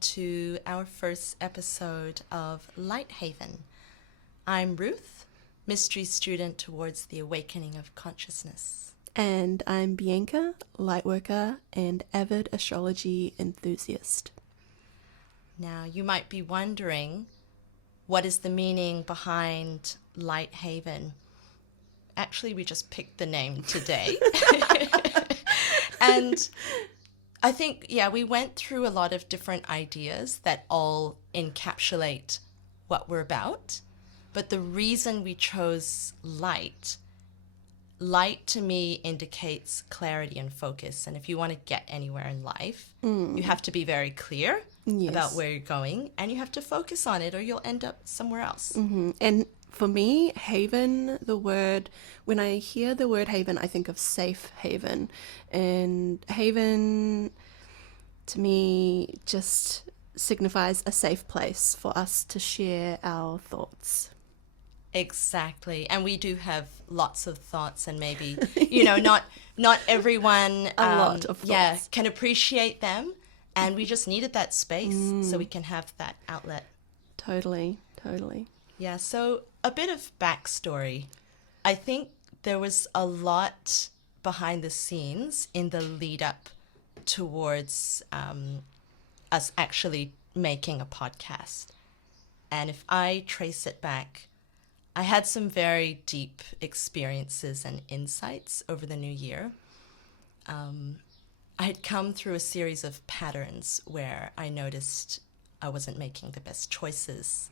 to our first episode of Lighthaven. I'm Ruth, mystery student towards the awakening of consciousness. And I'm Bianca, lightworker and avid astrology enthusiast. Now, you might be wondering, what is the meaning behind Lighthaven? Actually, we just picked the name today. And I think, we went through a lot of different ideas that all encapsulate what we're about. But the reason we chose light to me indicates clarity and focus. And if you want to get anywhere in life, you have to be very clear about where you're going, and you have to focus on it or you'll end up somewhere else. Mm-hmm. And for me, haven, when I hear the word haven, I think of safe haven. And haven, to me, just signifies a safe place for us to share our thoughts. Exactly. And we do have lots of thoughts, and maybe, not everyone a lot of thoughts. Can appreciate them. And we just needed that space so we can have that outlet. Totally. Yeah, so a bit of backstory. I think there was a lot behind the scenes in the lead up towards us actually making a podcast. And if I trace it back, I had some very deep experiences and insights over the new year. I had come through a series of patterns where I noticed I wasn't making the best choices.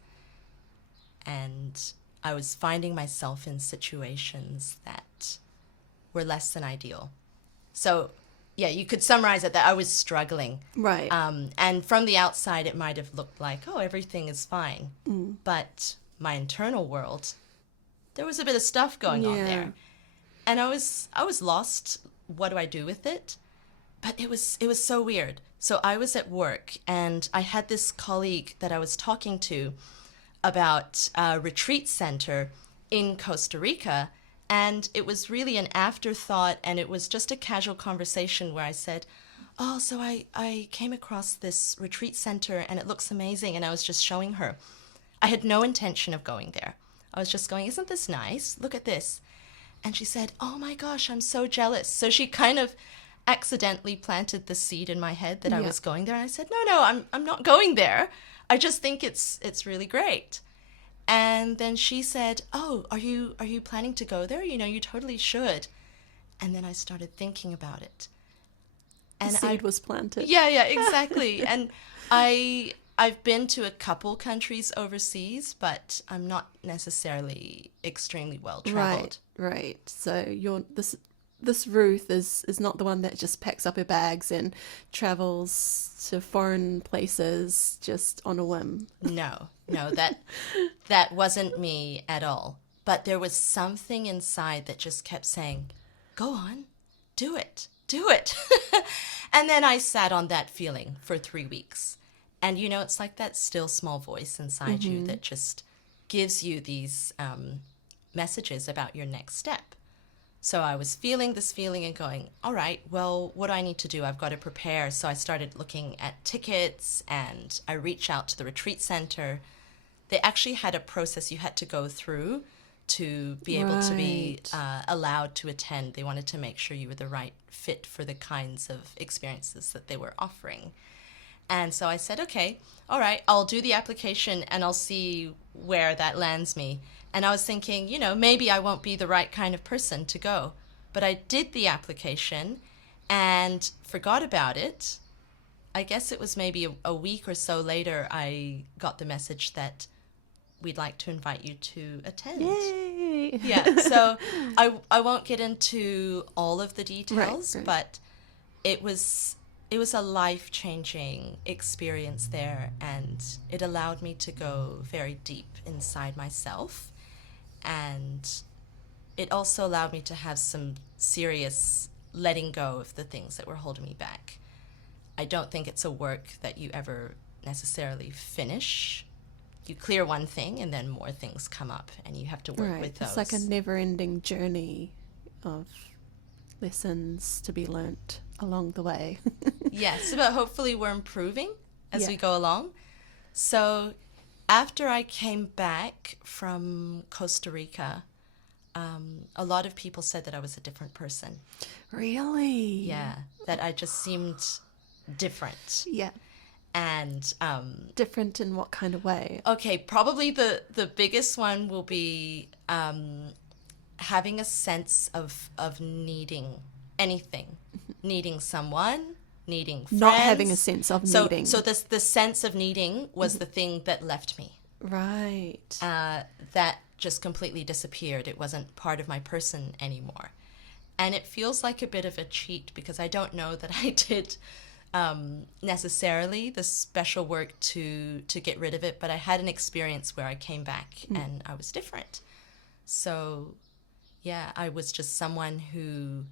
And I was finding myself in situations that were less than ideal. So, you could summarize it that I was struggling. Right. And from the outside, it might have looked like, everything is fine. But my internal world, there was a bit of stuff going on there. And I was lost. What do I do with it? But it was so weird. So I was at work, and I had this colleague that I was talking to about a retreat center in Costa Rica. And it was really an afterthought, and it was just a casual conversation where I said, so I came across this retreat center and it looks amazing. And I was just showing her. I had no intention of going there. I was just going, isn't this nice? Look at this. And she said, oh my gosh, I'm so jealous. So she kind of accidentally planted the seed in my head that I was going there. And I said, no, I'm not going there. I just think it's really great. And then she said, oh, are you planning to go there? You totally should. And then I started thinking about it. And the seed was planted. Yeah, exactly. And I've been to a couple countries overseas, but I'm not necessarily extremely well traveled. Right. So this Ruth is not the one that just packs up her bags and travels to foreign places just on a whim. No, that wasn't me at all. But there was something inside that just kept saying, go on, do it. And then I sat on that feeling for 3 weeks. And, it's like that still small voice inside you that just gives you these messages about your next step. So I was feeling this feeling and going, all right, well, what do I need to do? I've got to prepare. So I started looking at tickets, and I reached out to the retreat center. They actually had a process you had to go through to be able to be allowed to attend. They wanted to make sure you were the right fit for the kinds of experiences that they were offering. And so I said, okay, all right, I'll do the application and I'll see where that lands me. And I was thinking, maybe I won't be the right kind of person to go. But I did the application and forgot about it. I guess it was maybe a week or so later, I got the message that we'd like to invite you to attend. Yay! Yeah, so I won't get into all of the details, right. But it was a life-changing experience there, and it allowed me to go very deep inside myself. And it also allowed me to have some serious letting go of the things that were holding me back. I don't think it's a work that you ever necessarily finish. You clear one thing and then more things come up and you have to work with those. It's like a never-ending journey of lessons to be learnt along the way. Yes, but hopefully we're improving as Yeah. we go along. So after I came back from Costa Rica, a lot of people said that I was a different person. Really? Yeah, that I just seemed different. Yeah. And Different in what kind of way? okay, probably the biggest one will be having a sense of needing anything, needing someone, needing friends. Not having a sense of needing. So the sense of needing was the thing that left me. Right. That just completely disappeared. It wasn't part of my person anymore. And it feels like a bit of a cheat because I don't know that I did necessarily the special work to get rid of it, but I had an experience where I came back and I was different. So yeah, I was just someone who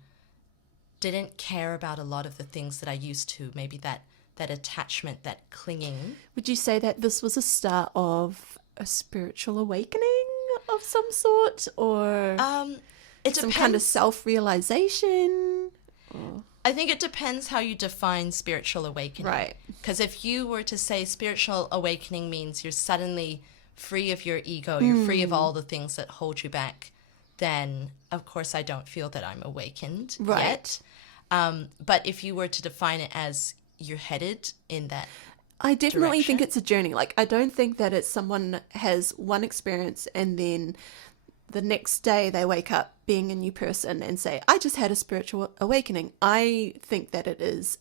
didn't care about a lot of the things that I used to, maybe that attachment, that clinging. Would you say that this was a start of a spiritual awakening of some sort, or It some depends. kind of self-realization? I think it depends how you define spiritual awakening. Right. Because if you were to say spiritual awakening means you're suddenly free of your ego, you're free of all the things that hold you back, then of course I don't feel that I'm awakened Right. yet. But if you were to define it as you're headed in that, I definitely think direction. it's a journey. Like, I don't think that it's someone has one experience and then the next day they wake up being a new person and say, I just had a spiritual awakening. I think that it is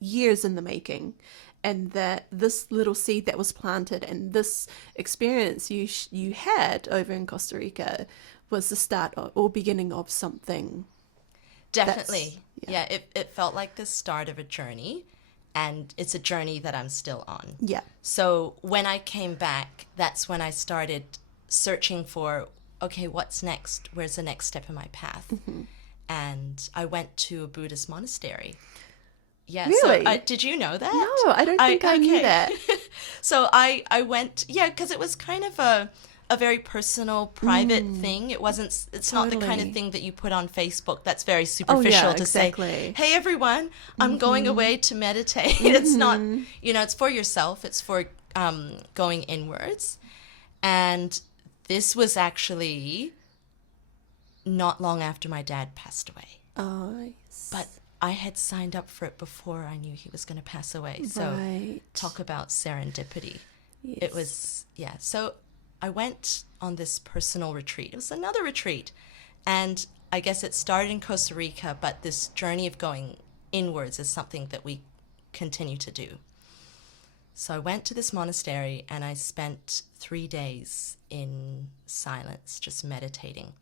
years in the making, and that this little seed that was planted and this experience you had over in Costa Rica was the start or beginning of something. definitely, yeah, it felt like the start of a journey, and it's a journey that I'm still on. Yeah. So when I came back, that's when I started searching for, okay, what's next? Where's the next step in my path? And I went to a Buddhist monastery. Yeah. Really? So did you know that? No, I don't think I knew okay. that. So I went, yeah, because it was kind of a very personal, private thing. It's not the kind of Totally. thing that you put on Facebook that's very superficial to exactly. say, hey, everyone, I'm going away to meditate. It's not, it's for yourself. It's for going inwards. And this was actually not long after my dad passed away. Oh, yes. But I had signed up for it before I knew he was going to pass away. So Right. talk about serendipity. Yes. It was, yeah. So I went on this personal retreat. It was another retreat. And I guess it started in Costa Rica, but this journey of going inwards is something that we continue to do. So I went to this monastery and I spent 3 days in silence, just meditating.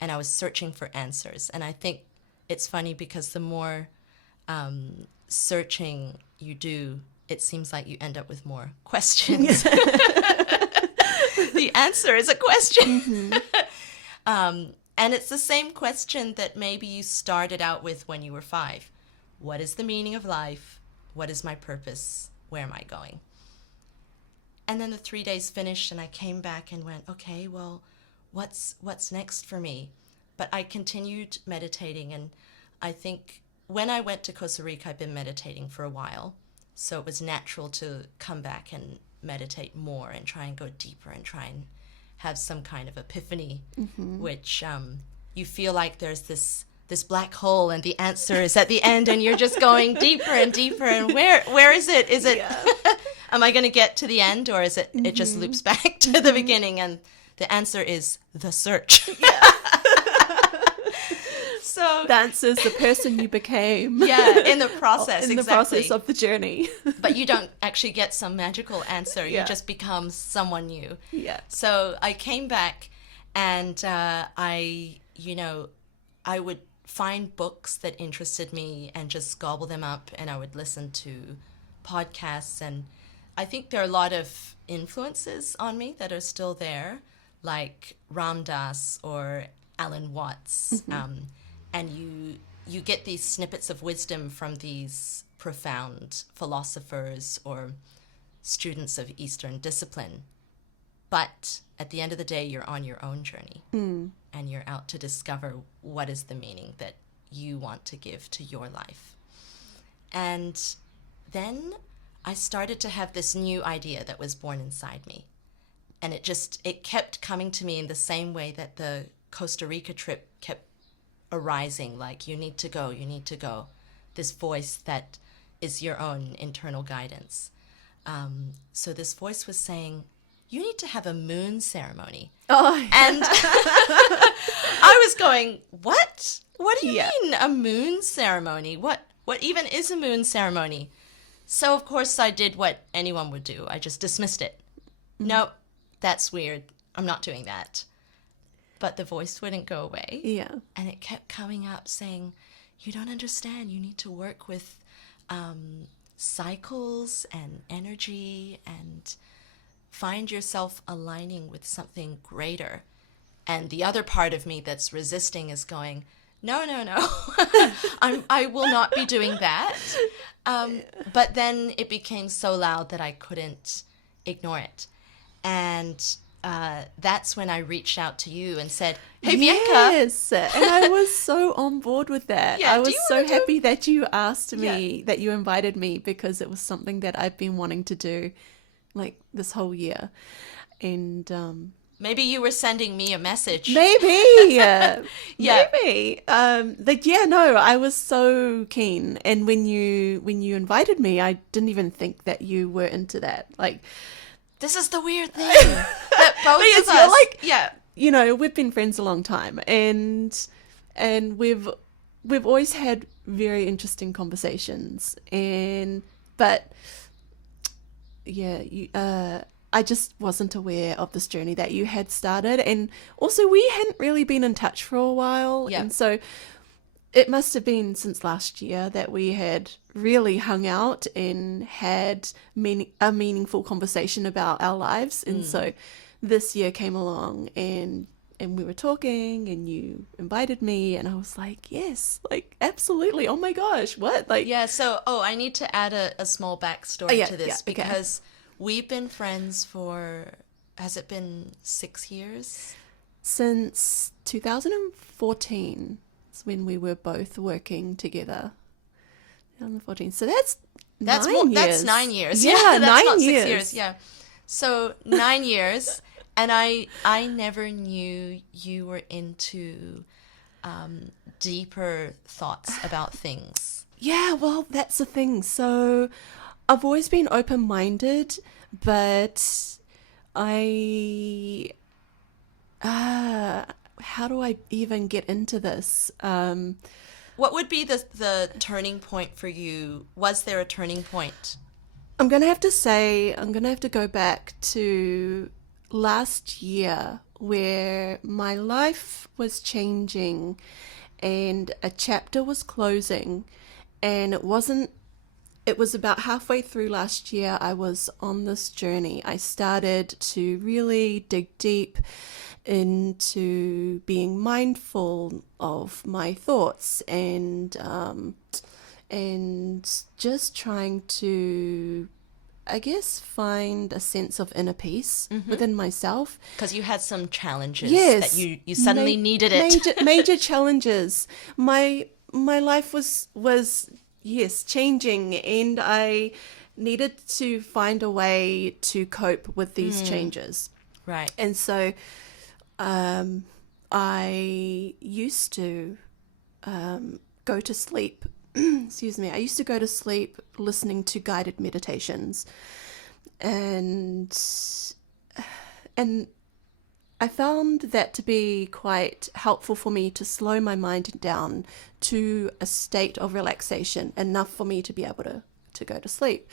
And I was searching for answers. And I think it's funny because the more searching you do, it seems like you end up with more questions. The answer is a question. And it's the same question that maybe you started out with when you were 5. What is the meaning of life? What is my purpose? Where am I going? And then the 3 days finished and I came back and went, okay, well, what's next for me? But I continued meditating, and I think when I went to Costa Rica, I'd been meditating for a while. So it was natural to come back and meditate more and try and go deeper and try and have some kind of epiphany, which you feel like there's this black hole and the answer is at the end and you're just going deeper and deeper. And where is it? Is it, am I going to get to the end, or is it, it just loops back to the beginning? And the answer is the search. So The answer is the person you became. yeah, in the process, in the exactly. process of the journey. But you don't actually get some magical answer. Yeah. You just become someone new. Yeah. So I came back and I would find books that interested me and just gobble them up, and I would listen to podcasts. And I think there are a lot of influences on me that are still there, like Ram Dass or Alan Watts. And you get these snippets of wisdom from these profound philosophers or students of Eastern discipline. But at the end of the day, you're on your own journey, and you're out to discover what is the meaning that you want to give to your life. And then I started to have this new idea that was born inside me. And it kept coming to me in the same way that the Costa Rica trip kept arising, like, you need to go, you need to go. This voice that is your own internal guidance. So this voice was saying, you need to have a moon ceremony. Oh, And I was going, what? What do you Yeah. mean a moon ceremony? What even is a moon ceremony? So of course I did what anyone would do. I just dismissed it. Nope, that's weird. I'm not doing that. But the voice wouldn't go away. yeah. And it kept coming up saying, you don't understand. You need to work with cycles and energy and find yourself aligning with something greater. And the other part of me that's resisting is going, no. I will not be doing that. But then it became so loud that I couldn't ignore it. And that's when I reached out to you and said, hey, Bianca. Yes, and I was so on board with that. Yeah, I do was you so wanna do- happy that you asked me, that you invited me, because it was something that I've been wanting to do like this whole year. And Maybe you were sending me a message. maybe, Yeah. maybe. No, I was so keen. And when you invited me, I didn't even think that you were into that. Like, This is the weird thing. That both Because of you're us. like- yeah. you know, we've been friends a long time, and we've always had very interesting conversations. But yeah, I just wasn't aware of this journey that you had started, and also we hadn't really been in touch for a while, Yeah. and so it must have been since last year that we had really hung out and had a meaningful conversation about our lives. And so this year came along, and we were talking, and you invited me, and I was like, yes, like, absolutely. Oh my gosh, what? Like, Yeah, so, I need to add a small backstory yeah, to this yeah, okay. because we've been friends for, has it been 6 years? since 2014 is when we were both working together. 2014. So that's 9 years. That's 9 years. Yeah, that's 9 not years. 6 years. Yeah. So 9 years, and I never knew you were into deeper thoughts about things. Yeah, well, that's the thing. So I've always been open-minded, but how do I even get into this? What would be the turning point for you? Was there a turning point? I'm going to have to go back to last year, where my life was changing and a chapter was closing, and it was about halfway through last year. I was on this journey. I started to really dig deep into being mindful of my thoughts, and just trying to, I guess, find a sense of inner peace within myself. Because you had some challenges Yes, that you suddenly needed it. Major challenges. My life was yes, changing, and I needed to find a way to cope with these changes. Right. And so I used to go to sleep. Excuse me. I used to go to sleep listening to guided meditations, and I found that to be quite helpful for me to slow my mind down to a state of relaxation, enough for me to be able to go to sleep.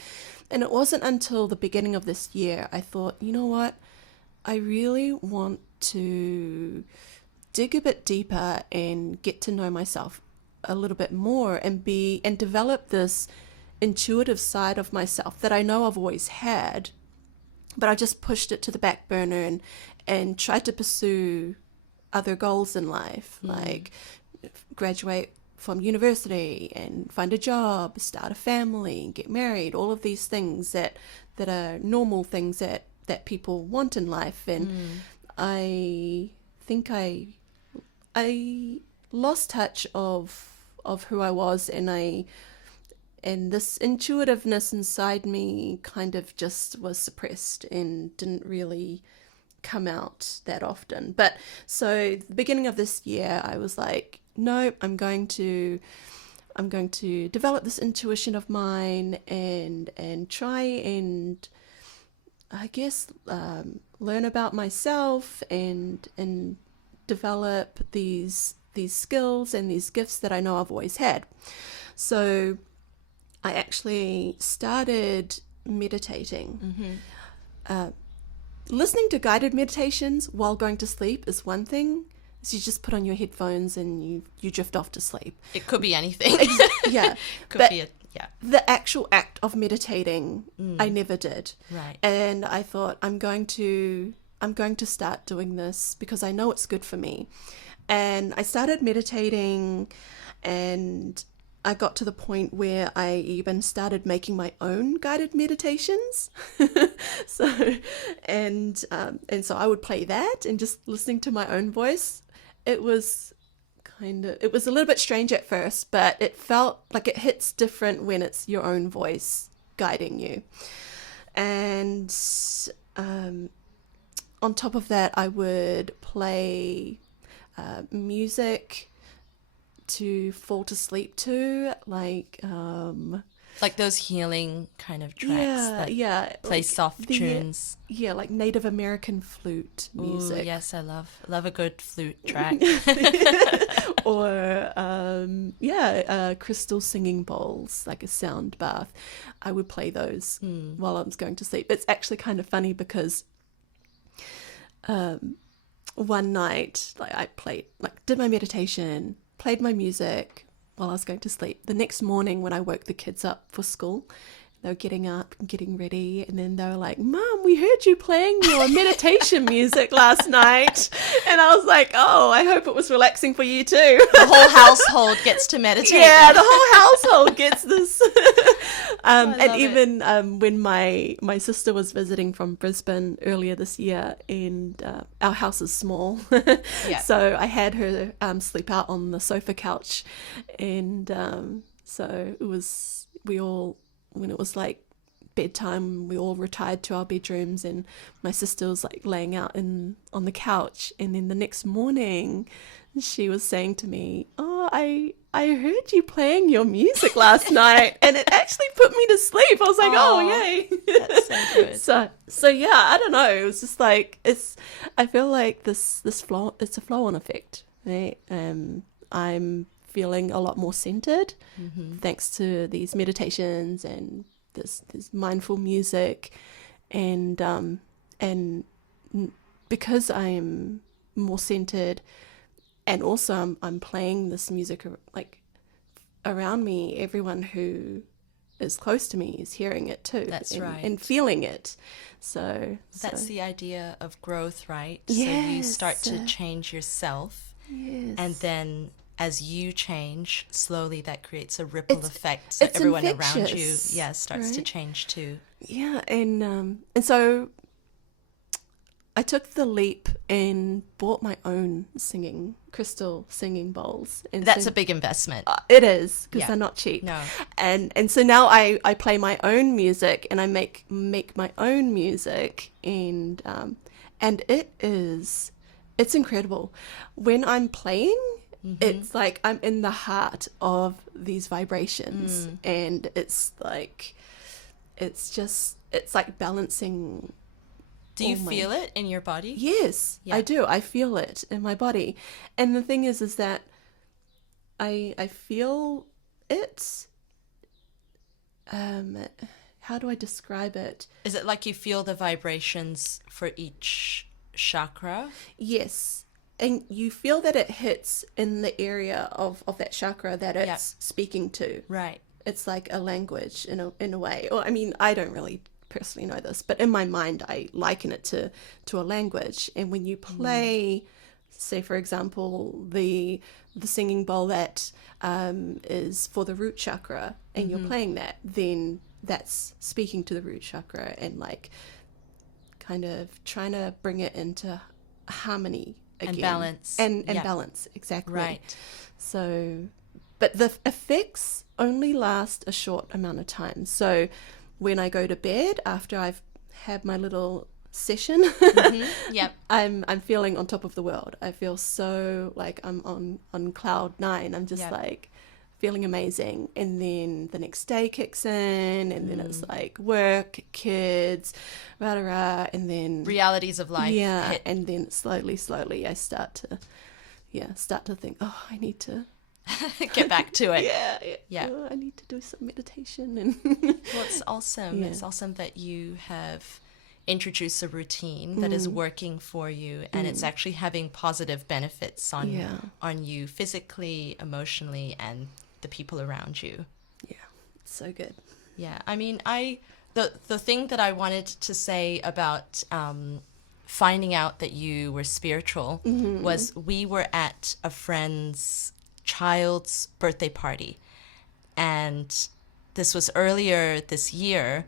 And it wasn't until the beginning of this year I thought, you know what? I really want to dig a bit deeper and get to know myself a little bit more, and develop this intuitive side of myself that I know I've always had, but I just pushed it to the back burner and tried to pursue other goals in life, like graduate from university and find a job, start a family, and get married, all of these things that are normal things that people want in life. And I think I lost touch of who I was, and I this intuitiveness inside me kind of just was suppressed and didn't really come out that often. But so the beginning of this year, I was like, no, I'm going to develop this intuition of mine and try and I guess learn about myself and develop these skills and these gifts that I know I've always had. So I actually started meditating. Listening to guided meditations while going to sleep is one thing. So you just put on your headphones and you drift off to sleep. It could be anything. Yeah. Could be yeah. The actual act of meditating, I never did. Right. And I thought I'm going to start doing this because I know it's good for me. And I started meditating, and I got to the point where I even started making my own guided meditations. So I would play that and just listening to my own voice. It was a little bit strange at first, but it felt like it hits different when it's your own voice guiding you. And on top of that, I would play music to fall to sleep to, like those healing kind of tracks that play like soft tunes. Yeah, like Native American flute music. Ooh, yes, I love a good flute track. Or crystal singing bowls, like a sound bath. I would play those while I was going to sleep. It's actually kind of funny because one night, I did my meditation, played my music while I was going to sleep. The next morning when I woke the kids up for school, they were getting up and getting ready, and then they were like, Mom, we heard you playing your meditation music last night. And I was like, oh, I hope it was relaxing for you too. The whole household gets to meditate. Yeah, the whole household gets this. When my sister was visiting from Brisbane earlier this year, and our house is small, so I had her sleep out on the sofa couch, and so it was when it was like bedtime, we all retired to our bedrooms, and my sister was like laying out on the couch, and then the next morning she was saying to me, oh, I heard you playing your music last night, and it actually put me to sleep. I was like, oh yay. That's so good. So yeah, I don't know, it was just like, I feel like this flow, it's a flow-on effect, right? I'm feeling a lot more centered thanks to these meditations and this mindful music, and because I'm more centered, and also I'm playing this music like around me, everyone who is close to me is hearing it too. That's right. And feeling it. So that's the idea of growth, right? Yes. So you start to change yourself, yes. And then as you change, slowly that creates a ripple effect. So everyone around you, starts to change too. Yeah, and so I took the leap and bought my own crystal singing bowls. And that's a big investment. It is, because they're not cheap. No. And so now I play my own music, and I make my own music, and it's incredible. When I'm playing, it's like I'm in the heart of these vibrations, and it's like balancing. Do you feel it in your body? Yes, I do. I feel it in my body. And the thing is that I feel it. How do I describe it? Is it like you feel the vibrations for each chakra? Yes. And you feel that it hits in the area of that chakra that it's speaking to. Right. It's like a language in a way. Or I mean, I don't really personally know this, but in my mind I liken it to a language. And when you play, say for example, the singing bowl that is for the root chakra, and you're playing that, then that's speaking to the root chakra and like kind of trying to bring it into harmony again. And balance. And balance, exactly. Right. So, but the effects only last a short amount of time. So when I go to bed after I've had my little session, Yep. I'm feeling on top of the world. I feel so like I'm on cloud nine. I'm just Yep. like feeling amazing. And then the next day kicks in, and then it's like work, kids, rah, rah, rah, and then Realities of life hit. and then slowly I start to think, oh, I need to Get back to it. yeah. Oh, I need to do some meditation and Well, it's awesome. Yeah. It's awesome that you have introduced a routine that is working for you, and it's actually having positive benefits on you physically, emotionally, and the people around you. yeah, it's so good. Yeah, I mean, the thing that I wanted to say about finding out that you were spiritual was we were at a friend's child's birthday party, and this was earlier this year,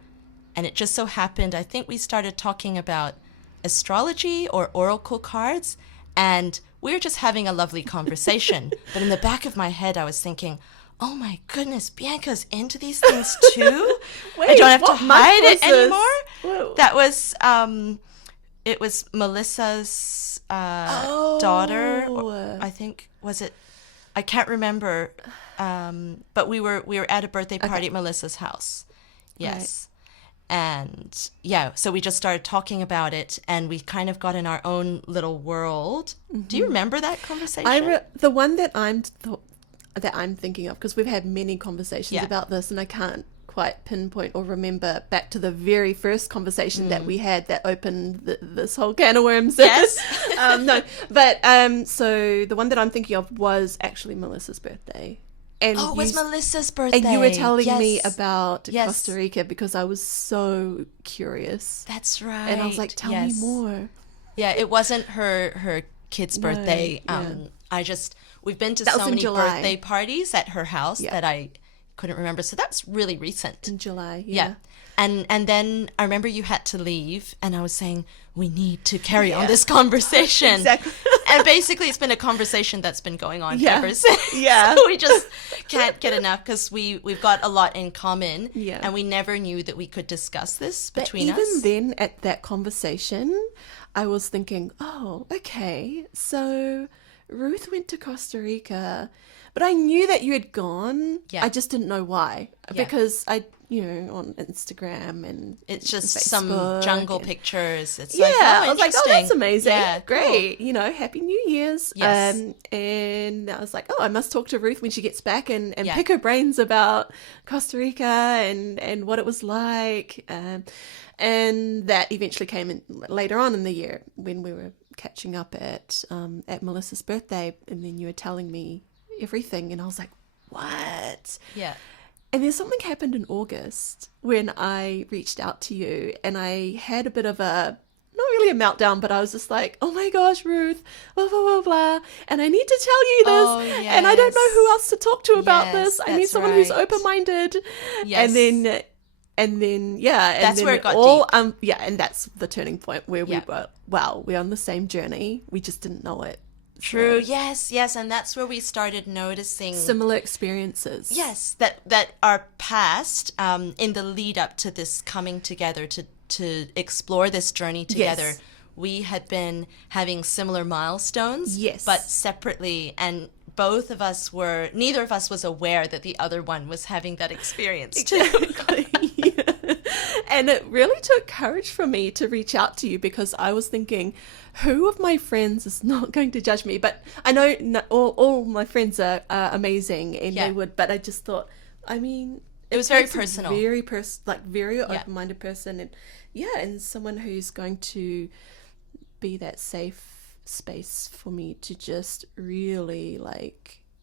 and it just so happened I think we started talking about astrology or oracle cards, and we were just having a lovely conversation. But in the back of my head I was thinking, oh my goodness, Bianca's into these things too. Wait, I don't have to what month hide was it this? anymore. Whoa. That was it was Melissa's daughter, or I think, was it, I can't remember, but we were at a birthday party at Melissa's house. Yes. And yeah, so we just started talking about it, and we kind of got in our own little world. Do you remember that conversation? The one that I'm thinking of, because we've had many conversations Yeah. about this, and I can't quite pinpoint or remember back to the very first conversation that we had that opened this whole can of worms. Yes. No, but so the one that I'm thinking of was actually Melissa's birthday. And Oh, it was Melissa's birthday. and you were telling me Yes. about Yes. Costa Rica because I was so curious. That's right. And I was like, tell me Yes. more. Yeah, it wasn't her kid's birthday. yeah. We've been to That was so in many July. birthday parties at her house Yeah. that I couldn't remember. So that's really recent. In July, Yeah. And then I remember you had to leave, and I was saying, we need to carry on this conversation. Exactly. And basically it's been a conversation that's been going on Yeah. ever since. Yeah. So we just can't get enough, because we've got a lot in common. Yeah. And we never knew that we could discuss this But between even us. then, at that conversation, I was thinking, oh, okay, so Ruth went to Costa Rica, but I knew that you had gone. Yeah. I just didn't know why. Yeah. Because on Instagram and It's just Facebook some jungle and- pictures. It's Yeah, like, oh, I was like, oh, that's interesting. amazing. Yeah, cool. Great. Happy New Year's. Yes. And I was like, oh, I must talk to Ruth when she gets back and Yeah. pick her brains about Costa Rica and what it was like. And that eventually came in later on in the year when we were catching up at Melissa's birthday. And then you were telling me everything. And I was like, what? Yeah. And then something happened in August when I reached out to you, and I had a bit of not really a meltdown, but I was just like, oh my gosh, Ruth, blah, blah, blah, blah. And I need to tell you this. Oh, And I don't know who yes. else to talk to about Yes, this. I need that's someone who's right. open-minded. Yes. And then, yeah. And That's then where it got deep. Yeah, and that's the turning point where Yeah. we were, wow, we're on the same journey. We just didn't know it. True. Yes. And that's where we started noticing Similar experiences. Yes, that our past, in the lead up to this coming together to explore this journey together, Yes. we had been having similar milestones, Yes. but separately, and neither of us was aware that the other one was having that experience too. Exactly. Yeah. And it really took courage for me to reach out to you, because I was thinking, who of my friends is not going to judge me? But I know all my friends are amazing, and Yeah. they would. But I just thought, I mean, It was very takes a personal. very open-minded person, and and someone who's going to be that safe space for me to just really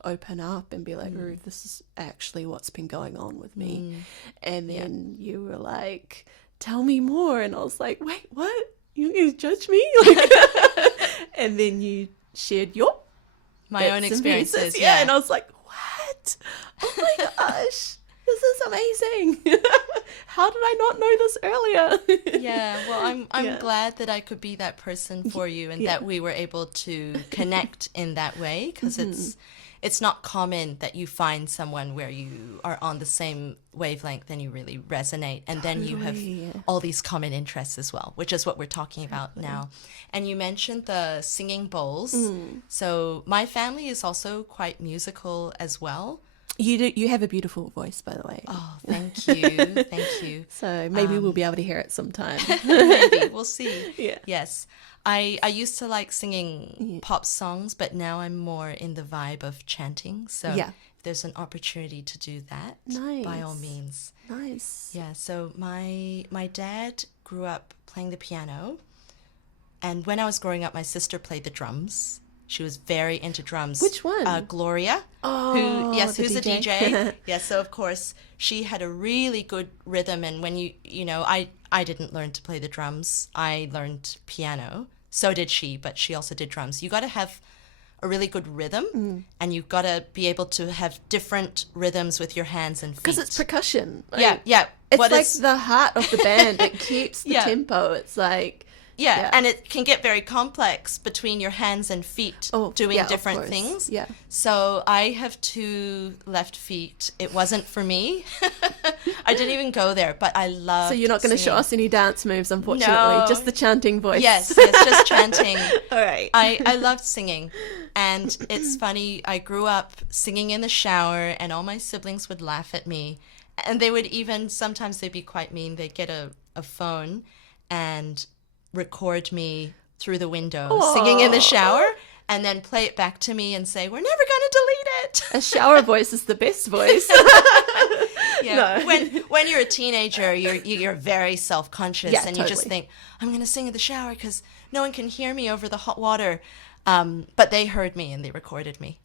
open up and be like, Ruth, this is actually what's been going on with me. And then you were like, tell me more. And I was like, wait, what? You going to judge me? And then you shared your My own bits and pieces. experiences. Yeah. And I was like, what? Oh my gosh, this is amazing. How did I not know this earlier? Yeah, well, I'm Yeah. glad that I could be that person for you, and that we were able to connect in that way, because it's not common that you find someone where you are on the same wavelength and you really resonate. And then you have Totally. all these common interests as well, which is what we're talking about now. And you mentioned the singing bowls. So my family is also quite musical as well. You have a beautiful voice, by the way. Oh, thank you. Thank you. So maybe we'll be able to hear it sometime. Maybe. We'll see. Yeah. Yes. I used to like singing pop songs, but now I'm more in the vibe of chanting. So Yeah. if there's an opportunity to do that, by all Nice. means. Nice. Yeah, so my dad grew up playing the piano. And when I was growing up, my sister played the drums. She was very into drums. Which one? Gloria. Oh, who's the a DJ. DJ. Yeah, so of course she had a really good rhythm. And when I didn't learn to play the drums. I learned piano. So did she, but she also did drums. You got to have a really good rhythm, and you've got to be able to have different rhythms with your hands and feet. Because it's percussion. Yeah, yeah. It's What like is- the heart of the band. It keeps the Yeah. tempo. It's like... Yeah, and it can get very complex between your hands and feet doing yeah, of different course. things. Yeah. So I have 2 left feet. It wasn't for me. I didn't even go there, but I love. So you're not going to show us any dance moves, unfortunately. No. Just the chanting voice. Yes, just chanting. All right. I loved singing. And it's funny, I grew up singing in the shower, and all my siblings would laugh at me. And they would even, sometimes they'd be quite mean. They'd get a phone and record me through the window singing in the shower, and then play it back to me and say, "We're never going to delete it." A shower voice is the best voice. Yeah. No. When you're a teenager, you're very self-conscious, Yeah, and you just totally. think, "I'm going to sing in the shower because no one can hear me over the hot water." But they heard me and they recorded me.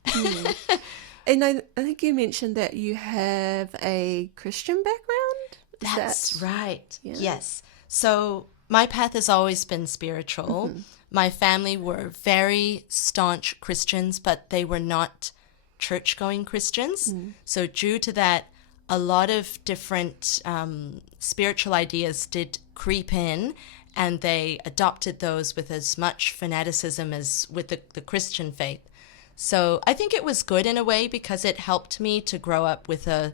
And I think you mentioned that you have a Christian background. Is That's that... right. Yeah. Yes. So my path has always been spiritual. My family were very staunch Christians, but they were not church-going Christians. So due to that, a lot of different spiritual ideas did creep in, and they adopted those with as much fanaticism as with the Christian faith. So I think it was good in a way because it helped me to grow up with a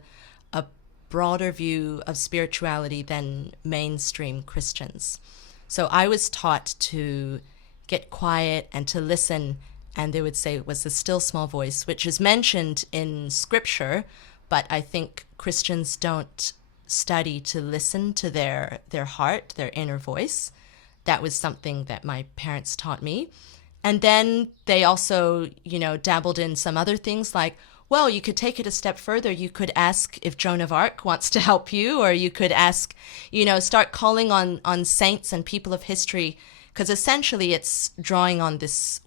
broader view of spirituality than mainstream Christians. So I was taught to get quiet and to listen, and they would say it was the still small voice, which is mentioned in scripture, but I think Christians don't study to listen to their heart, their inner voice. That was something that my parents taught me. And then they also, dabbled in some other things like, well, you could take it a step further. You could ask if Joan of Arc wants to help you, or you could ask, start calling on saints and people of history, because essentially it's drawing on this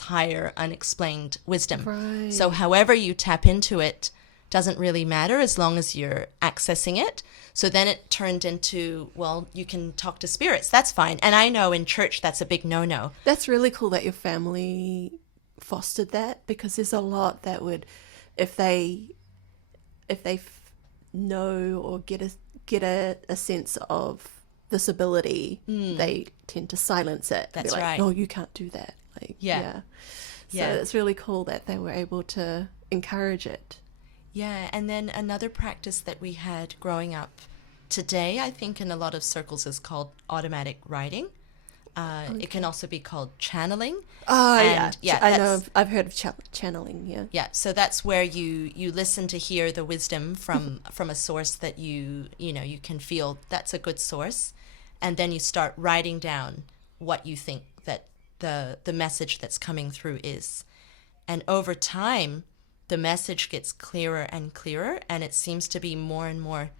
higher unexplained wisdom. Right. So however you tap into it doesn't really matter as long as you're accessing it. So then it turned into, well, you can talk to spirits. That's fine. And I know in church that's a big no-no. That's really cool that your family fostered that, because there's a lot that would, if they know or get a sense of this ability, they tend to silence it. That's Be like, right. no, you can't do that. Like, Yeah. So Yeah. it's really cool that they were able to encourage it. Yeah, and then another practice that we had growing up today, I think in a lot of circles, is called automatic writing. It can also be called channeling. Oh, And, yeah. yeah, I know. that's- I've heard of channeling, yeah. Yeah, so that's where you listen to hear the wisdom from a source that you can feel that's a good source, and then you start writing down what you think that the message that's coming through is. And over time, the message gets clearer and clearer, and it seems to be more and more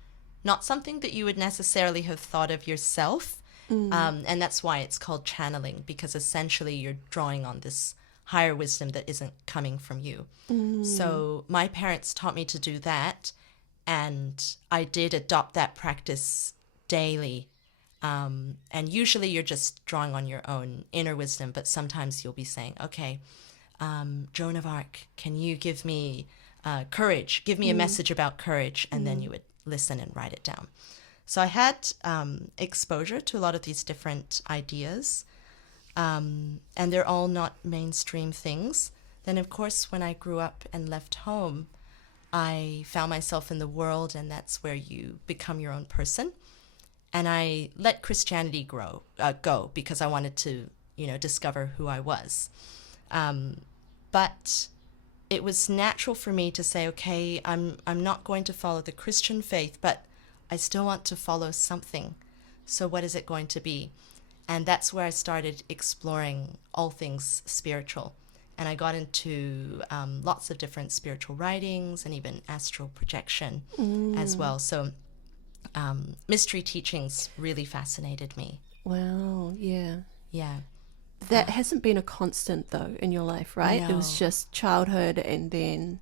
not something that you would necessarily have thought of yourself. And that's why it's called channeling, because essentially you're drawing on this higher wisdom that isn't coming from you. So my parents taught me to do that, and I did adopt that practice daily. And usually you're just drawing on your own inner wisdom, but sometimes you'll be saying, okay, Joan of Arc, can you give me courage? Give me a message about courage. And then you would listen and write it down. So I had exposure to a lot of these different ideas, and they're all not mainstream things. then of course when I grew up and left home, I found myself in the world, and that's where you become your own person. And I let Christianity go because I wanted to, discover who I was. But it was natural for me to say, okay, I'm not going to follow the Christian faith, but I still want to follow something. So what is it going to be? And that's where I started exploring all things spiritual. And I got into lots of different spiritual writings and even astral projection as well. So mystery teachings really fascinated me. Wow, yeah. Yeah. That hasn't been a constant, though, in your life, right? It was No. just childhood, and then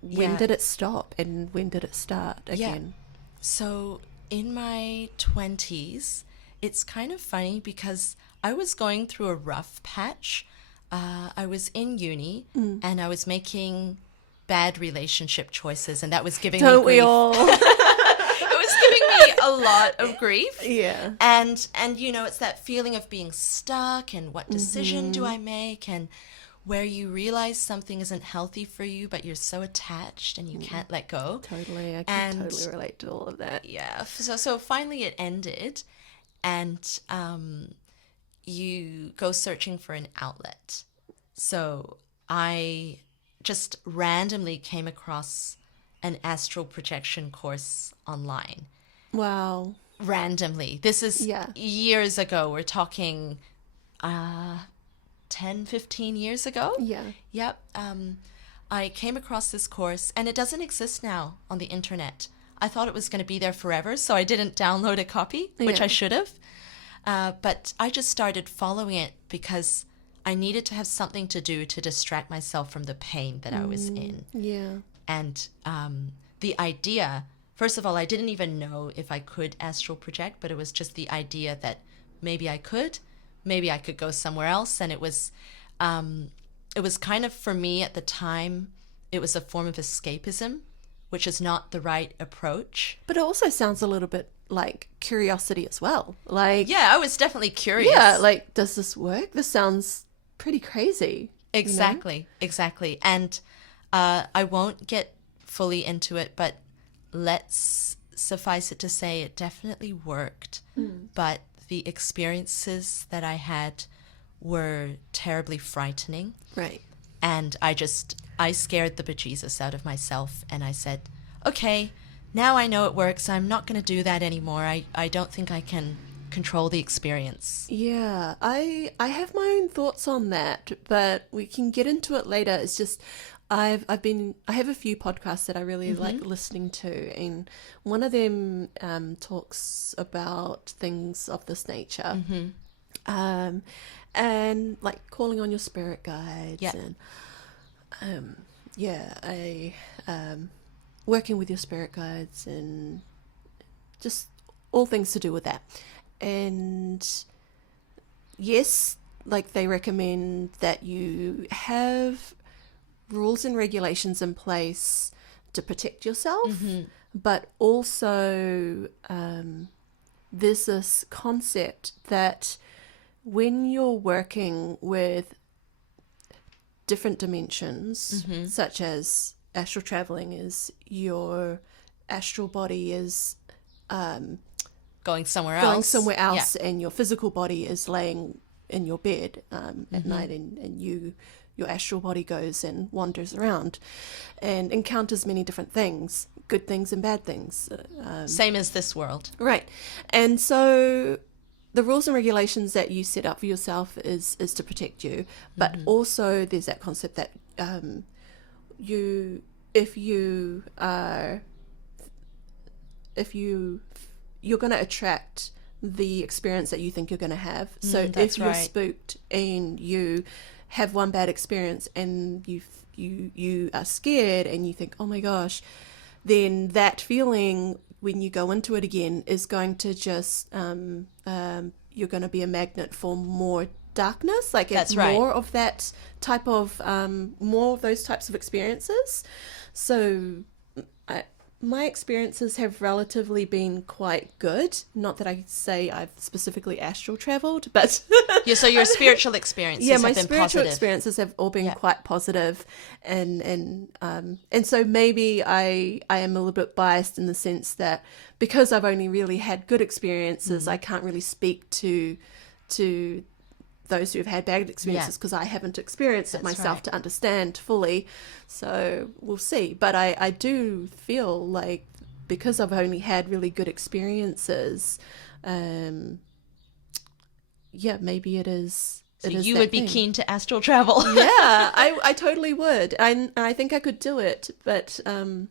when Yeah. did it stop and when did it start again? So in my 20s, it's kind of funny because I was going through a rough patch. I was in uni and I was making bad relationship choices, and that was giving me Don't we grief. all? It was giving me a lot of grief. Yeah. And it's that feeling of being stuck and what decision do I make, and where you realize something isn't healthy for you, but you're so attached and you can't let go. Totally. I can And totally relate to all of that. yeah, so finally it ended, and you go searching for an outlet. So I just randomly came across an astral projection course online. Wow. Randomly. This is Yeah. years ago. We're talking 10, 15 years ago. Yeah. Yep. I came across this course, and it doesn't exist now on the internet. I thought it was going to be there forever, so I didn't download a copy, which Yeah. I should have. But I just started following it because I needed to have something to do to distract myself from the pain that I was in. Yeah. And the idea, first of all, I didn't even know if I could astral project, but it was just the idea that maybe I could go somewhere else. And it was kind of, for me at the time, it was a form of escapism, which is not the right approach. But it also sounds a little bit like curiosity as well. Like, Yeah, I was definitely curious. yeah, like, does this work? This sounds pretty crazy. Exactly. And I won't get fully into it, but let's suffice it to say it definitely worked. But the experiences that I had were terribly frightening. Right. And I scared the bejesus out of myself, and I said, okay, now I know it works. I'm not going to do that anymore. I don't think I can control the experience. Yeah, I have my own thoughts on that, but we can get into it later. It's just I have a few podcasts that I really like listening to, and one of them talks about things of this nature. And like calling on your spirit guides, Yeah. and working with your spirit guides, and just all things to do with that. And yes, like they recommend that you have rules and regulations in place to protect yourself, but also there's this concept that when you're working with different dimensions, such as astral traveling, is your astral body is Going somewhere going else. somewhere else, and your physical body is laying in your bed at night, and your astral body goes and wanders around and encounters many different things, good things and bad things. Same as this world. Right. And so the rules and regulations that you set up for yourself is to protect you, but also there's that concept that you're going to attract the experience that you think you're going to have. So that's if you're right. spooked and you have one bad experience and you are scared and you think, oh my gosh, then that feeling when you go into it again is going to just you're going to be a magnet for more darkness, like it's That's right. more of that type of more of those types of experiences. So my experiences have relatively been quite good. Not that I say I've specifically astral traveled, but Yeah, so your spiritual experiences yeah, my have been spiritual positive. experiences have all been Yeah. quite positive, and so maybe I am a little bit biased in the sense that because I've only really had good experiences, I can't really speak to those who have had bad experiences because I haven't experienced it That's myself right. to understand fully. So we'll see. But I do feel like because I've only had really good experiences, um, yeah, maybe it is. So It is you that would be thing. keen to astral travel. Yeah, I totally would. I think I could do it, but oh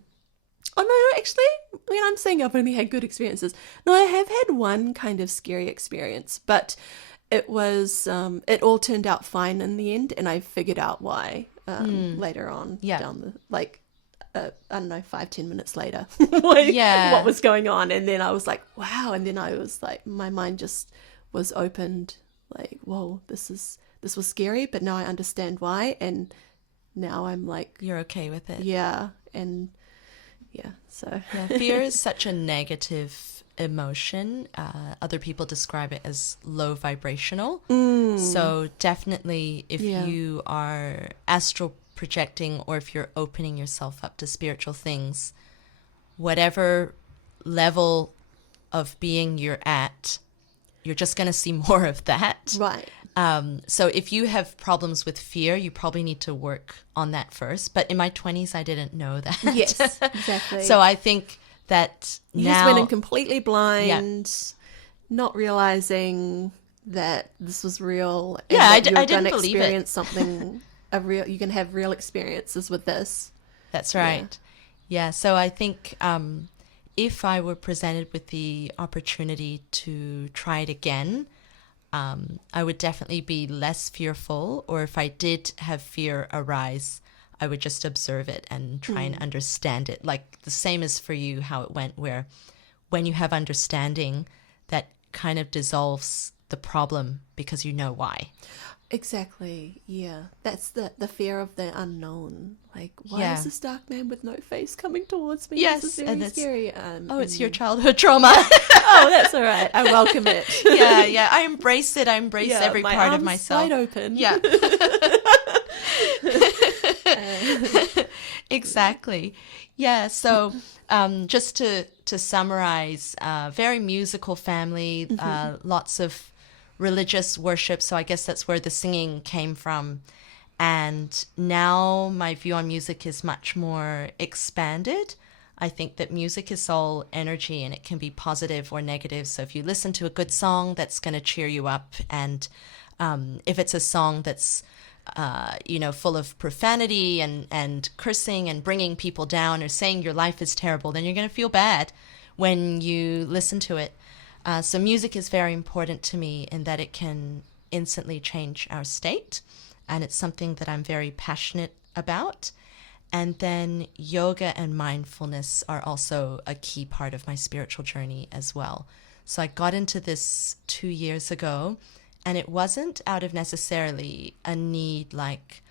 no, actually, when I'm saying I've only had good experiences, no, I have had one kind of scary experience, but it was it all turned out fine in the end, and I figured out why later on Yeah. down the I don't know, 5-10 minutes later, what was going on, and then I was like, wow, and then I was like, my mind just was opened, like, whoa, this was scary, but now I understand why, and now I'm like, You're okay with it. yeah, and yeah, so Yeah, fear is such a negative emotion. Other people describe it as low vibrational. So definitely if Yeah. you are astral projecting or if you're opening yourself up to spiritual things, whatever level of being you're at, you're just going to see more of that. right, So if you have problems with fear, you probably need to work on that first. But in my 20s, I didn't know that. yes, exactly. So I think that You now... just went in completely blind, not realizing that this was real, and Yeah, that I you're didn't going to believe it. experience something you can have real experiences with this. That's right. Yeah, so I think if I were presented with the opportunity to try it again, I would definitely be less fearful, or if I did have fear arise, I would just observe it and try and understand it. Like the same as for you, how it went, where when you have understanding, that kind of dissolves the problem because you know why. Exactly. Yeah, that's the fear of the unknown. Like, why Yeah. is this dark man with no face coming towards me? Yes, This is and very it's- scary. Oh, it's your childhood trauma. Oh, that's all right. I welcome it. Yeah. I embrace it. I embrace every my part of arms myself. wide open. Yeah. Exactly. Yeah. So, just to summarize, very musical family, lots of religious worship. So I guess that's where the singing came from. And now my view on music is much more expanded. I think that music is all energy and it can be positive or negative. So if you listen to a good song, that's going to cheer you up. And if it's a song that's full of profanity and cursing and bringing people down or saying your life is terrible, then you're going to feel bad when you listen to it. So music is very important to me in that it can instantly change our state. And it's something that I'm very passionate about. And then yoga and mindfulness are also a key part of my spiritual journey as well. So I got into this 2 years ago, and it wasn't out of necessarily a need like,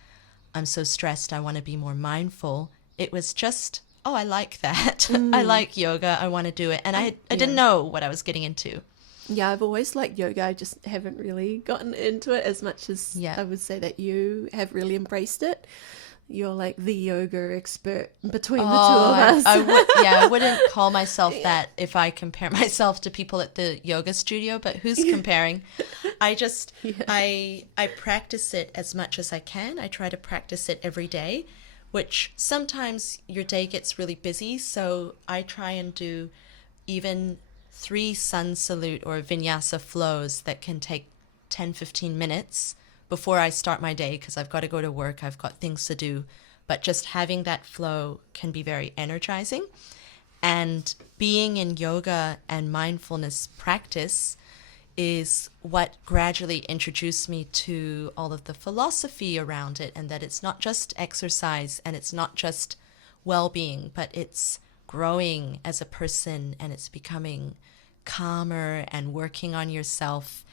I'm so stressed, I want to be more mindful. It was just, oh, I like that. I like yoga, I want to do it. And I didn't know what I was getting into. Yeah, I've always liked yoga. I just haven't really gotten into it as much as Yeah. I would say that you have really embraced it. You're like the yoga expert between the two of us. I wouldn't call myself that if I compare myself to people at the yoga studio, but who's comparing? I just, I practice it as much as I can. I try to practice it every day, which sometimes your day gets really busy. So I try and do even 3 sun salute or vinyasa flows that can take 10-15 minutes before I start my day because I've got to go to work, I've got things to do. But just having that flow can be very energizing. And being in yoga and mindfulness practice is what gradually introduced me to all of the philosophy around it, and that it's not just exercise and it's not just well-being, but it's growing as a person and it's becoming calmer and working on yourself,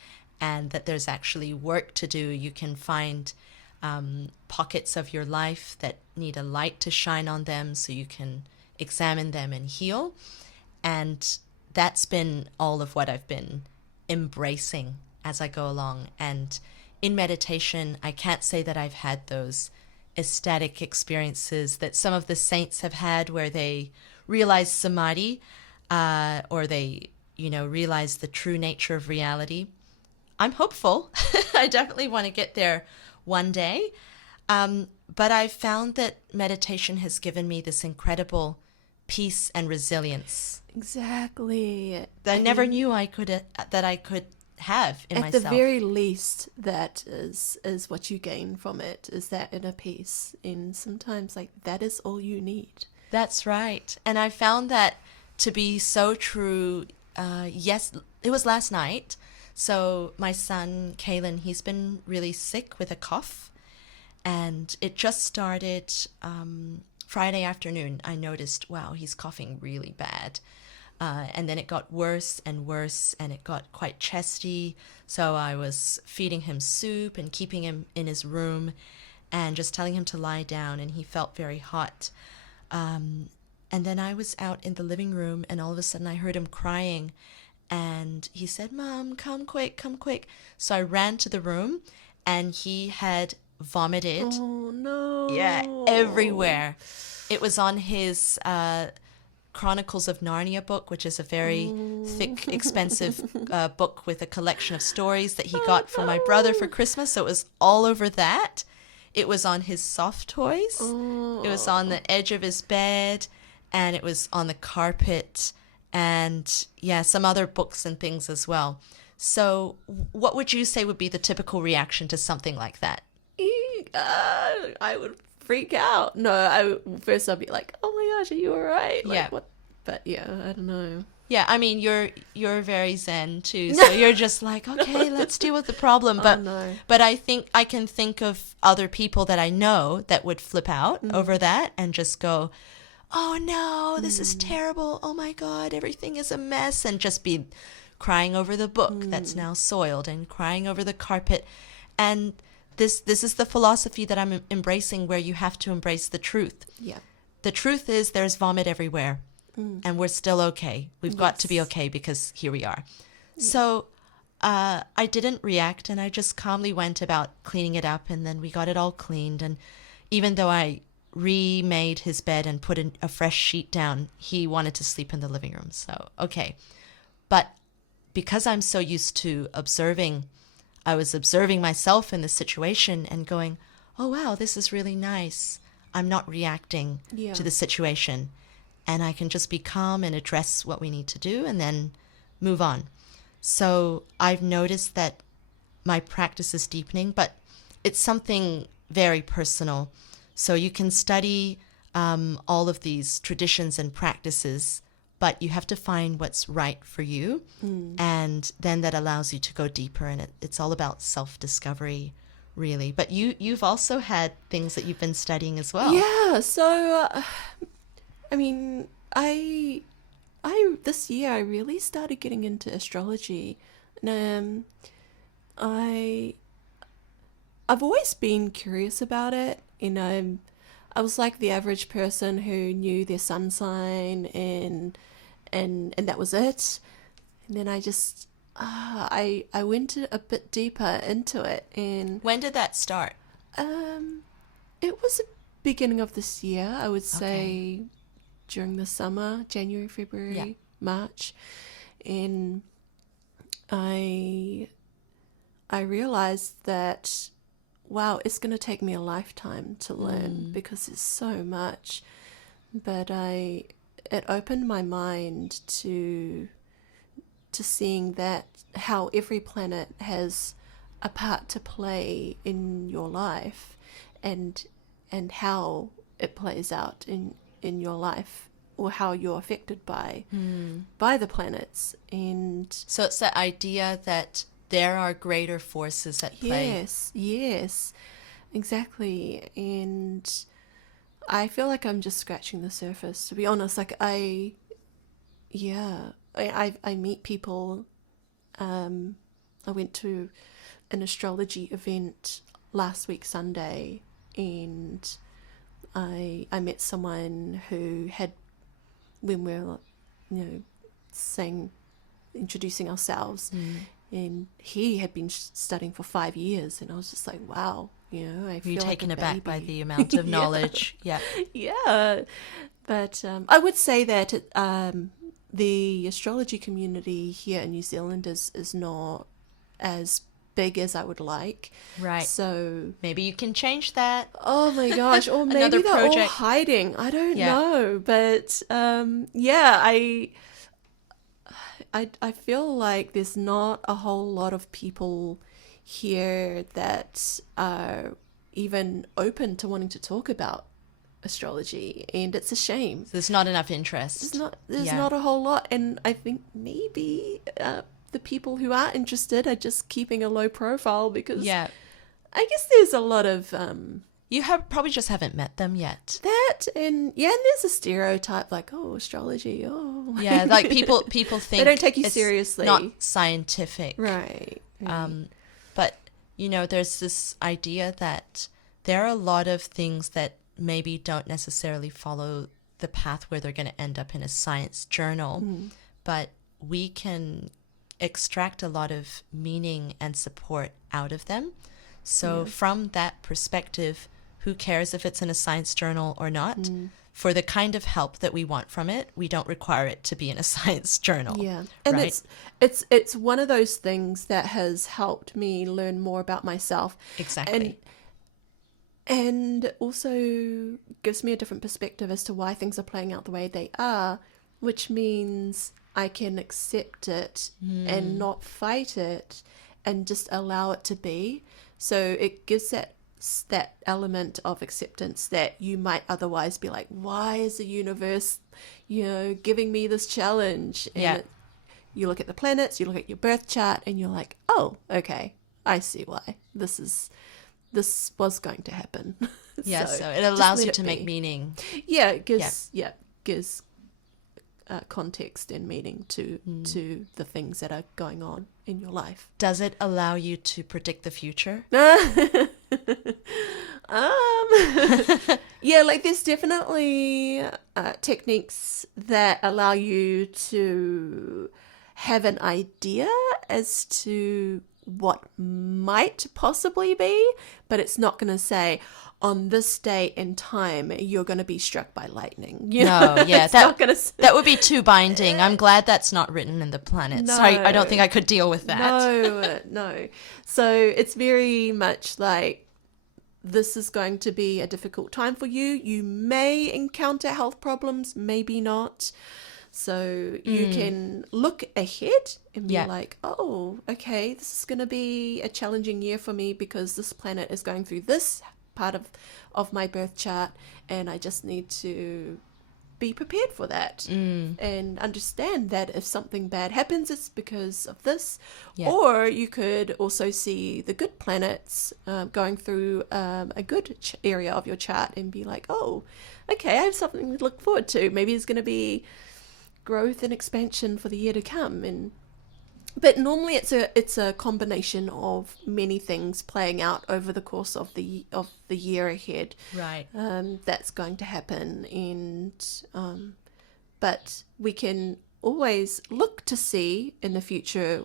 and that there's actually work to do. You can find pockets of your life that need a light to shine on them so you can examine them and heal. And that's been all of what I've been embracing as I go along. And in meditation, I can't say that I've had those ecstatic experiences that some of the saints have had where they realize samadhi, or they, realize the true nature of reality. I'm hopeful. I definitely want to get there one day. But I've found that meditation has given me this incredible peace and resilience Exactly. that I never knew I could have in myself. At the very least, that is what you gain from it, is that inner peace. And sometimes, that is all you need. That's right. And I found that to be so true. Yes, it was last night. So my son, Kalen, he's been really sick with a cough. And it just started Friday afternoon. I noticed, wow, he's coughing really bad. And then it got worse and worse, and it got quite chesty. So I was feeding him soup and keeping him in his room and just telling him to lie down, and he felt very hot. And then I was out in the living room, and all of a sudden I heard him crying. And he said, "Mom, come quick, come quick." So I ran to the room, and he had vomited. Oh, no. Yeah, everywhere. It was on his Chronicles of Narnia book, which is a very thick, expensive book with a collection of stories that he got from my brother for Christmas. So it was all over that. It was on his soft toys. Oh. It was on the edge of his bed, and it was on the carpet, and some other books and things as well. So what would you say would be the typical reaction to something like that? I would freak out. No, I'd be like, "Oh my gosh, are you all right?" What? But I don't know. Yeah, I mean, you're very zen too, so you're just like, okay, let's deal with the problem. But no. But I think I can think of other people that I know that would flip out over that and just go, "Oh no, this is terrible. Oh my God, everything is a mess," and just be crying over the book that's now soiled and crying over the carpet. And this is the philosophy that I'm embracing, where you have to embrace the truth. Yeah. The truth is there's vomit everywhere, and we're still okay. We've got to be Yes. okay because here we are. So I didn't react, and I just calmly went about cleaning it up, and then we got it all cleaned. And even though I remade his bed and put a fresh sheet down, he wanted to sleep in the living room. So, okay. But because I'm so used to observing, I was observing myself in the situation and going, "Oh, wow, this is really nice. I'm not reacting to the situation, and I can just be calm and address what we need to do and then move on." So I've noticed that my practice is deepening, but it's something very personal. So you can study all of these traditions and practices, but you have to find what's right for you. And then that allows you to go deeper, and it's all about self-discovery, really. But you've also had things that you've been studying as well. Yeah, so I mean, I this year I really started getting into astrology. And I've always been curious about it. I was like the average person who knew their sun sign and that was it. And then I just I went a bit deeper into it. And When did that start? it was the beginning of this year, I would say. During the summer, January, February, March. And I realized that, wow, it's going to take me a lifetime to learn because it's so much. But it opened my mind to seeing that how every planet has a part to play in your life, and how it plays out in your life, or how you're affected by the planets. And So it's that idea that there are greater forces at play. yes, exactly. And I feel like I'm just scratching the surface, to be honest. Like I meet people. I went to an astrology event last week Sunday, and I met someone who had when we're, introducing ourselves. And he had been studying for 5 years, and I was just like, wow, I feel Were you like taken a aback by baby. the amount of knowledge? Yeah. Yeah, but I would say that the astrology community here in New Zealand is not as big as I would like. Right. So Maybe you can change that. oh my gosh, or maybe Another they're all project. hiding. I don't Yeah. know, but yeah, I feel like there's not a whole lot of people here that are even open to wanting to talk about astrology, and it's a shame. There's not enough interest. There's Yeah. not a whole lot, and I think maybe the people who are interested are just keeping a low profile because Yeah. I guess there's a lot of You have probably just haven't met them yet. that, and there's a stereotype like, oh, astrology, oh, Yeah, like people think they don't take you it's seriously, not scientific. right? But there's this idea that there are a lot of things that maybe don't necessarily follow the path where they're going to end up in a science journal, but we can extract a lot of meaning and support out of them. So from that perspective, who cares if it's in a science journal or not? For the kind of help that we want from it, we don't require it to be in a science journal. Yeah, and right? it's one of those things that has helped me learn more about myself. Exactly. And also gives me a different perspective as to why things are playing out the way they are, which means I can accept it and not fight it and just allow it to be. So it gives that element of acceptance that you might otherwise be like, why is the universe, giving me this challenge? And you look at the planets, you look at your birth chart, and you're like, oh, okay, I see why this was going to happen. Yeah, so it just allows let you it to be. make meaning. Yeah, it gives context and meaning to the things that are going on in your life. Does it allow you to predict the future? Yeah, like there's definitely techniques that allow you to have an idea as to what might possibly be, but it's not going to say on this date and time you're going to be struck by lightning. No, yeah, It's not gonna say. that would be too binding. I'm glad that's not written in the planets. No. I don't think I could deal with that. No. So it's very much like this is going to be a difficult time for you. You may encounter health problems, maybe not. So you can look ahead and be like, oh, okay, this is going to be a challenging year for me because this planet is going through this part of my birth chart, and I just need to be prepared for that and understand that if something bad happens, it's because of this. Yeah. Or you could also see the good planets going through a good area of your chart and be like, oh, okay, I have something to look forward to. Maybe it's going to be growth and expansion for the year to come. But normally it's a combination of many things playing out over the course of the year ahead. Right. That's going to happen, and but we can always look to see in the future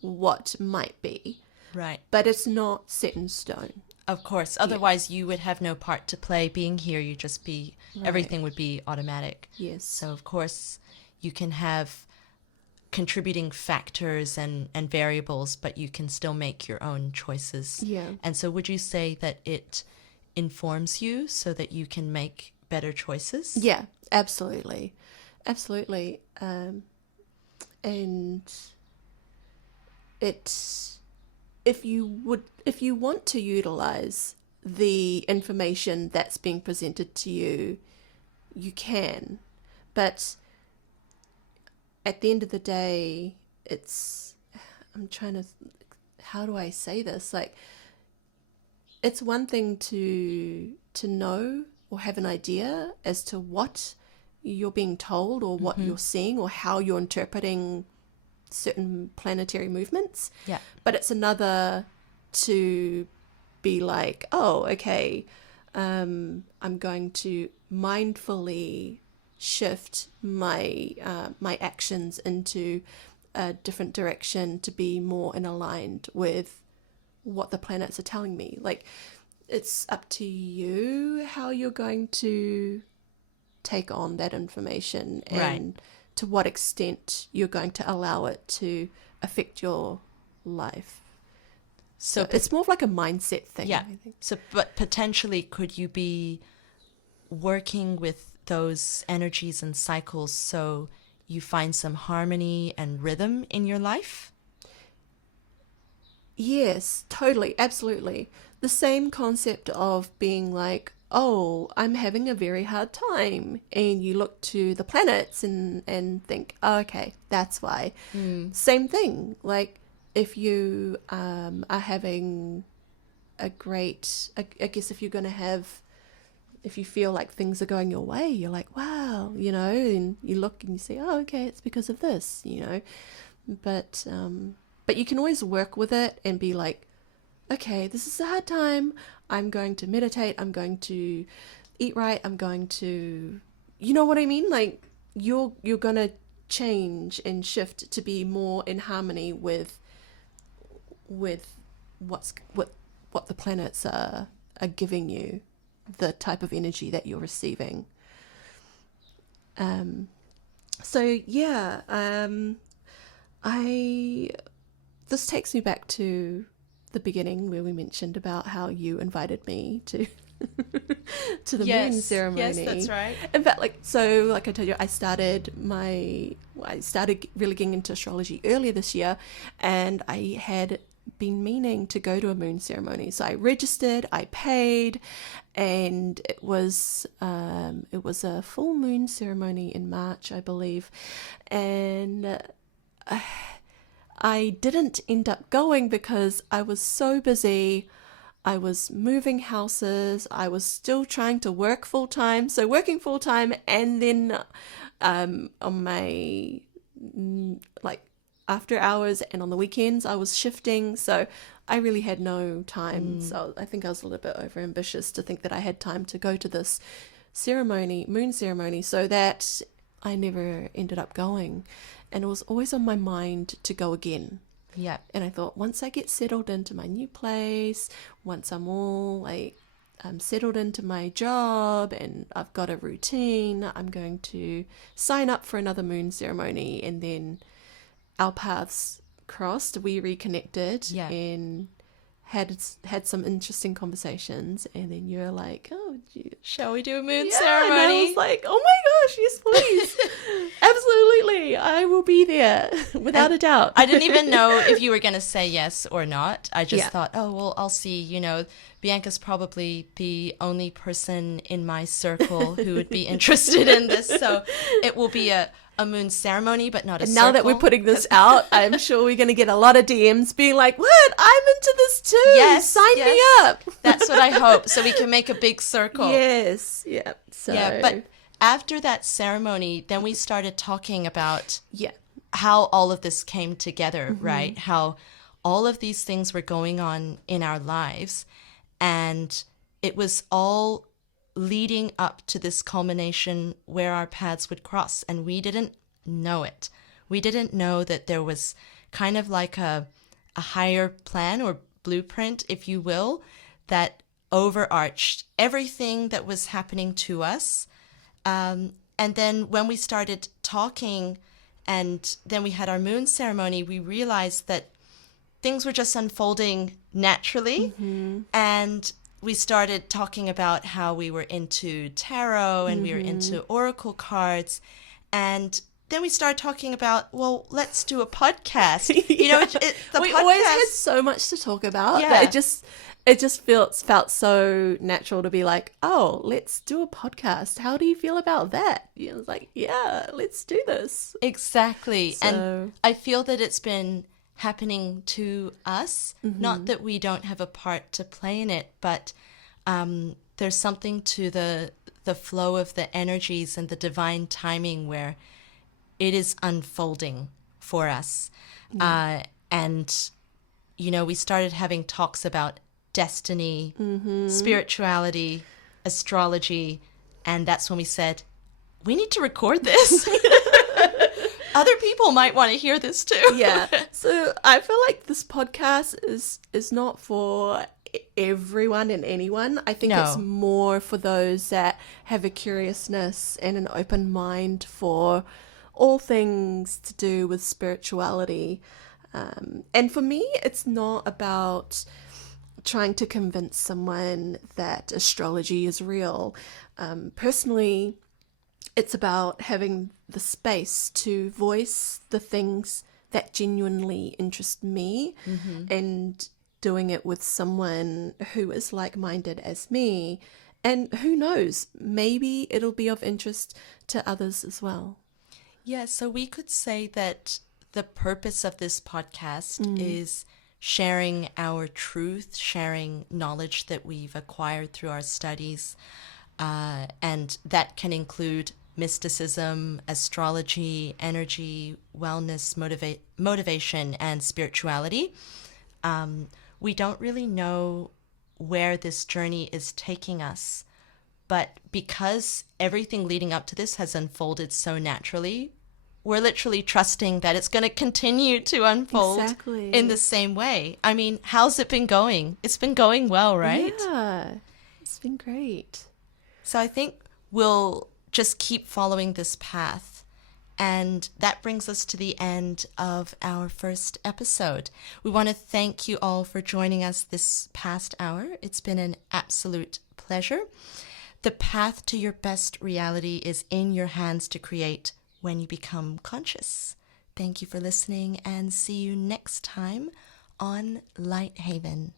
what might be. Right. But it's not set in stone. Of course. Otherwise, you would have no part to play. Being here, you just be everything would be automatic. Yes. So of course, you can have contributing factors and variables, but you can still make your own choices. Yeah. And so would you say that it informs you so that you can make better choices? Yeah, absolutely. And if you want to utilize the information that's being presented to you, you can. But at the end of the day, how do I say this? Like, it's one thing to know or have an idea as to what you're being told or what you're seeing or how you're interpreting certain planetary movements. Yeah. But it's another to be like, oh, okay, I'm going to mindfully shift my my actions into a different direction to be more in aligned with what the planets are telling me. Like, it's up to you how you're going to take on that information and Right. to what extent you're going to allow it to affect your life. So, It's more of like a mindset thing. yeah. I think. So, but potentially, could you be working with those energies and cycles so you find some harmony and rhythm in your life? Yes, totally, absolutely. The same concept of being like, oh, I'm having a very hard time. And you look to the planets and think, oh, okay, that's why. Same thing. Like, if you are having a great, I guess if you're going to have, if you feel like things are going your way, you're like, wow, you know, and you look and you say, oh, okay, it's because of this, you know. But you can always work with it and be like, okay, this is a hard time. I'm going to meditate. I'm going to eat right. I'm going to, you know what I mean? Like, you're gonna change and shift to be more in harmony with what the planets are giving you, the type of energy that you're receiving. So yeah, this takes me back to the beginning where we mentioned about how you invited me to to the moon ceremony. Yes, that's right. In fact, like I told you, I started really getting into astrology earlier this year, and I had been meaning to go to a moon ceremony. So I registered, I paid, and it was a full moon ceremony in March, I believe, and I didn't end up going because I was so busy. I was moving houses. I was still trying to work full time. So working full time, and then on my like after hours and on the weekends, I was shifting. So I really had no time. So I think I was a little bit over ambitious to think that I had time to go to this moon ceremony, so that I never ended up going. And it was always on my mind to go again. Yeah. And I thought, once I get settled into my new place, once I'm all like settled into my job and I've got a routine, I'm going to sign up for another moon ceremony. And then our paths crossed, we reconnected, Yeah. and had some interesting conversations. And then you're like, oh, Shall we do a moon and ceremony? I was like, oh my gosh, yes, please. Absolutely. I will be there without a doubt. I didn't even know if you were going to say yes or not. I just Yeah. thought, oh, well, I'll see. You know, Bianca's probably the only person in my circle who would be interested in this. So it will be a moon ceremony, but not a And circle. now that we're putting this out, I'm sure we're going to get a lot of DMs being like, what? I'm into this too. Yes, Sign me yes. up. That's what I hope. So we can make a big circle. Yes. Yeah. So, Yeah, but after that ceremony, then we started talking about yeah. how all of this came together, right? How all of these things were going on in our lives, and it was all leading up to this culmination where our paths would cross, and we didn't know it. We didn't know that there was kind of like a higher plan or blueprint, if you will, that overarched everything that was happening to us. And then when we started talking, and then we had our moon ceremony, we realized that things were just unfolding naturally. And we started talking about how we were into tarot and we were into oracle cards. And then we started talking about, well, let's do a podcast. You know, we always had so much to talk about. Yeah. That it just felt so natural to be like, oh, let's do a podcast. How do you feel about that? You know, it's like, yeah, let's do this. Exactly. So- And I feel that it's been happening to us. Not that we don't have a part to play in it, but there's something to the flow of the energies and the divine timing where it is unfolding for us. And, you know, we started having talks about destiny, spirituality, astrology, and that's when we said, we need to record this. Other people might want to hear this too. Yeah. So I feel like this podcast is not for everyone and anyone. I think it's No. more for those that have a curiousness and an open mind for all things to do with spirituality. And for me, it's not about trying to convince someone that astrology is real. Personally, it's about having the space to voice the things that genuinely interest me and doing it with someone who is like-minded as me. And who knows, maybe it'll be of interest to others as well. Yeah, so we could say that the purpose of this podcast is sharing our truth, sharing knowledge that we've acquired through our studies, and that can include mysticism, astrology, energy, wellness, motivation, and spirituality. We don't really know where this journey is taking us, but because everything leading up to this has unfolded so naturally, we're literally trusting that it's going to continue to unfold Exactly. in the same way. I mean, how's it been going? It's been going well, right? Yeah, it's been great. So I think we'll just keep following this path. And that brings us to the end of our first episode. We want to thank you all for joining us this past hour. It's been an absolute pleasure. The path to your best reality is in your hands to create when you become conscious. Thank you for listening and see you next time on Light Haven.